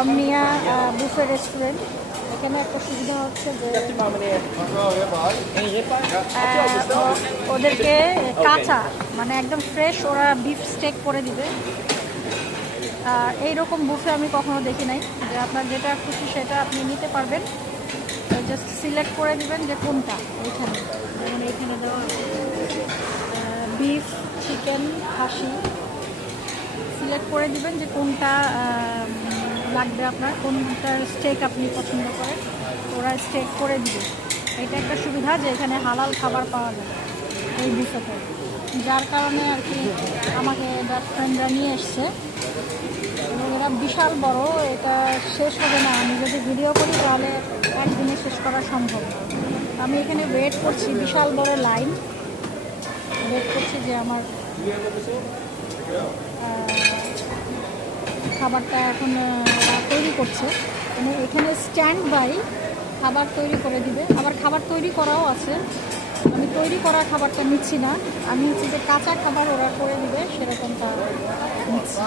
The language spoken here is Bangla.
অমনিয়া বুফে রেস্টুরেন্ট। এখানে একটা সুবিধা হচ্ছে যে ওদেরকে কাঁচা মানে একদম ফ্রেশ ওরা বিফ স্টেক করে দিবে। এইরকম বুফে আমি কখনো দেখি নাই, যে আপনার যেটা খুশি সেটা আপনি নিতে পারবেন, জাস্ট সিলেক্ট করে দিবেন যে কোনটা। এইখানে যেমন এইখানে দেওয়া বিফ, চিকেন, খাসি সিলেক্ট করে দিবেন যে কোনটা লাগবে আপনার, কোনটার স্টেক আপনি পছন্দ করেন, ওরা স্টেক করে দিবে। এটা একটা সুবিধা যে এখানে হালাল খাবার পাওয়া যায় এই বুফেতে, যার কারণে আর কি আমাকে ফ্রেন্ডরা নিয়ে এসছে। এবং এরা বিশাল বড়, এটা শেষ হবে না, আমি যদি ভিডিও করি তাহলে একদিনে শেষ করা সম্ভব। আমি এখানে ওয়েট করছি, বিশাল বড় লাইন, ওয়েট করছি যে আমার খাবারটা এখন তৈরি করছে। মানে এখানে স্ট্যান্ড বাই খাবার তৈরি করে দিবে, আবার খাবার তৈরি করাও আছে। আমি তৈরি করা খাবারটা নিচ্ছি না, আমি হচ্ছে যে কাঁচা খাবার ওরা করে দিবে সেরকমটা নিচ্ছি।